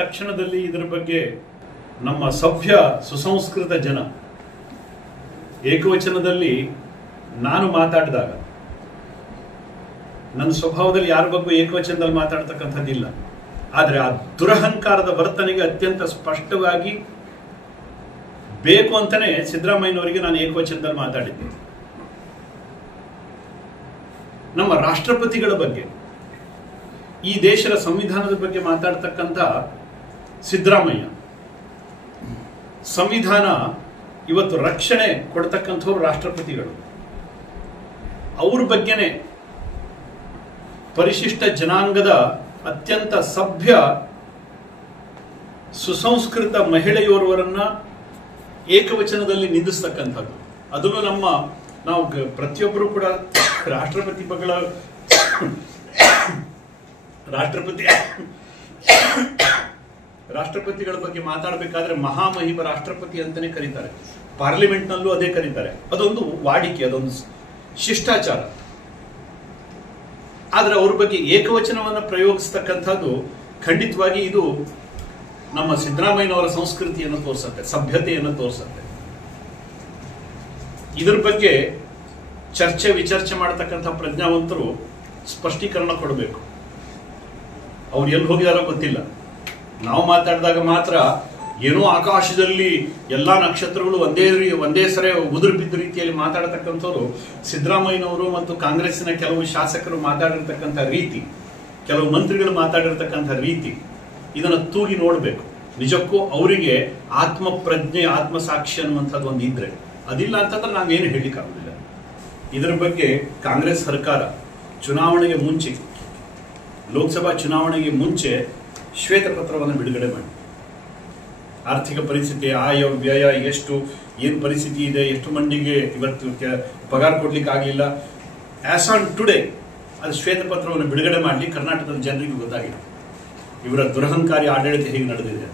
ತಕ್ಷಣದಲ್ಲಿ ಇದರ ಬಗ್ಗೆ ನಮ್ಮ ಸಭ್ಯ ಸುಸಂಸ್ಕೃತ ಜನ. ಏಕವಚನದಲ್ಲಿ ನಾನು ಮಾತಾಡಿದಾಗ, ನನ್ನ ಸ್ವಭಾವದಲ್ಲಿ ಯಾರ ಬಗ್ಗೆ ಏಕವಚನದಲ್ಲಿ ಮಾತಾಡ್ತಕ್ಕಂಥದ್ದಿಲ್ಲ ಆದರೆ ಆ ದುರಹಂಕಾರದ ವರ್ತನೆಗೆ ಅತ್ಯಂತ ಸ್ಪಷ್ಟವಾಗಿ ಬೇಕು ಅಂತಾನೆ ಸಿದ್ದರಾಮಯ್ಯನವರಿಗೆ ನಾನು ಏಕವಚನದಲ್ಲಿ ಮಾತಾಡಿದ್ದೆ. ನಮ್ಮ ರಾಷ್ಟ್ರಪತಿಗಳ ಬಗ್ಗೆ, ಈ ದೇಶದ ಸಂವಿಧಾನದ ಬಗ್ಗೆ ಮಾತಾಡ್ತಕ್ಕಂಥ ಸಿದ್ದರಾಮಯ್ಯ. ಸಂವಿಧಾನ ಇವತ್ತು ರಕ್ಷಣೆ ಕೊಡ್ತಕ್ಕಂಥವ್ರು ರಾಷ್ಟ್ರಪತಿಗಳು. ಅವ್ರ ಬಗ್ಗೆನೆ ಪರಿಶಿಷ್ಟ ಜನಾಂಗದ ಅತ್ಯಂತ ಸಭ್ಯ, ಸುಸಂಸ್ಕೃತ ಮಹಿಳೆಯೋರ್ವರನ್ನ ಏಕವಚನದಲ್ಲಿ ನಿಂದಿಸ್ತಕ್ಕಂಥದ್ದು. ಅದನ್ನು ನಮ್ಮ ನಾವು ಪ್ರತಿಯೊಬ್ಬರು ಕೂಡ ರಾಷ್ಟ್ರಪತಿ ಬಗ್ಗೆ ರಾಷ್ಟ್ರಪತಿ ರಾಷ್ಟ್ರಪತಿಗಳ ಬಗ್ಗೆ ಮಾತಾಡಬೇಕಾದ್ರೆ ಮಹಾಮಹಿಮ ರಾಷ್ಟ್ರಪತಿ ಅಂತಾನೆ ಕರೀತಾರೆ. ಪಾರ್ಲಿಮೆಂಟ್ನಲ್ಲೂ ಅದೇ ಕರೀತಾರೆ. ಅದೊಂದು ವಾಡಿಕೆ, ಅದೊಂದು ಶಿಷ್ಟಾಚಾರ. ಆದ್ರೆ ಅವ್ರ ಬಗ್ಗೆ ಏಕವಚನವನ್ನು ಪ್ರಯೋಗಿಸ್ತಕ್ಕಂಥದ್ದು ಖಂಡಿತವಾಗಿ ಇದು ನಮ್ಮ ಸಿದ್ದರಾಮಯ್ಯನವರ ಸಂಸ್ಕೃತಿಯನ್ನು ತೋರಿಸುತ್ತೆ, ಸಭ್ಯತೆಯನ್ನು ತೋರಿಸುತ್ತೆ. ಇದ್ರ ಬಗ್ಗೆ ಚರ್ಚೆ, ವಿಚರ್ಚೆ ಮಾಡತಕ್ಕಂಥ ಪ್ರಜ್ಞಾವಂತರು ಸ್ಪಷ್ಟೀಕರಣ ಕೊಡಬೇಕು. ಅವ್ರು ಎಲ್ಲಿ ಹೋಗಿದಾರೋ ಗೊತ್ತಿಲ್ಲ. ನಾವು ಮಾತಾಡಿದಾಗ ಮಾತ್ರ ಏನೋ ಆಕಾಶದಲ್ಲಿ ಎಲ್ಲಾ ನಕ್ಷತ್ರಗಳು ಒಂದೇ ಒಂದೇ ಸರಿ ಉದುರು ಬಿದ್ದ ರೀತಿಯಲ್ಲಿ ಮಾತಾಡತಕ್ಕಂಥವ್ರು, ಸಿದ್ದರಾಮಯ್ಯನವರು ಮತ್ತು ಕಾಂಗ್ರೆಸ್ಸಿನ ಕೆಲವು ಶಾಸಕರು ಮಾತಾಡಿರ್ತಕ್ಕಂಥ ರೀತಿ, ಕೆಲವು ಮಂತ್ರಿಗಳು ಮಾತಾಡಿರ್ತಕ್ಕಂಥ ರೀತಿ ಇದನ್ನು ತೂಗಿ ನೋಡಬೇಕು. ನಿಜಕ್ಕೂ ಅವರಿಗೆ ಆತ್ಮ ಪ್ರಜ್ಞೆ ಆತ್ಮ ಸಾಕ್ಷಿ ಅನ್ನುವಂಥದ್ದು ಒಂದು ಇದ್ರೆ ಅದಿಲ್ಲ ಅಂತಂದ್ರೆ ನಾವೇನು ಹೇಳಿಕ್ಕಾಗುದಿಲ್ಲ ಇದರ ಬಗ್ಗೆ ಕಾಂಗ್ರೆಸ್ ಸರ್ಕಾರ ಚುನಾವಣೆಗೆ ಮುಂಚೆ, ಲೋಕಸಭಾ ಚುನಾವಣೆಗೆ ಮುಂಚೆ ಶ್ವೇತಪತ್ರವನ್ನು ಬಿಡುಗಡೆ ಮಾಡಿ. ಆರ್ಥಿಕ ಪರಿಸ್ಥಿತಿ, ಆಯ, ವ್ಯಯ, ಎಷ್ಟು, ಏನು ಪರಿಸ್ಥಿತಿ ಇದೆ, ಎಷ್ಟು ಮಂಡಿಗೆ ಇವತ್ತು ಪಗಾರ ಕೊಡ್ಲಿಕ್ಕೆ ಆಗಲಿಲ್ಲ. ಆಸ್ ಆನ್ ಟುಡೇ ಅದು ಶ್ವೇತಪತ್ರವನ್ನು ಬಿಡುಗಡೆ ಮಾಡಲಿ ಕರ್ನಾಟಕದ ಜನರಿಗೆ ಗೊತ್ತಾಗಿದೆ. ಇವರ ದುರಹಂಕಾರಿ ಆಡಳಿತ ಹೇಗೆ ನಡೆದಿದೆ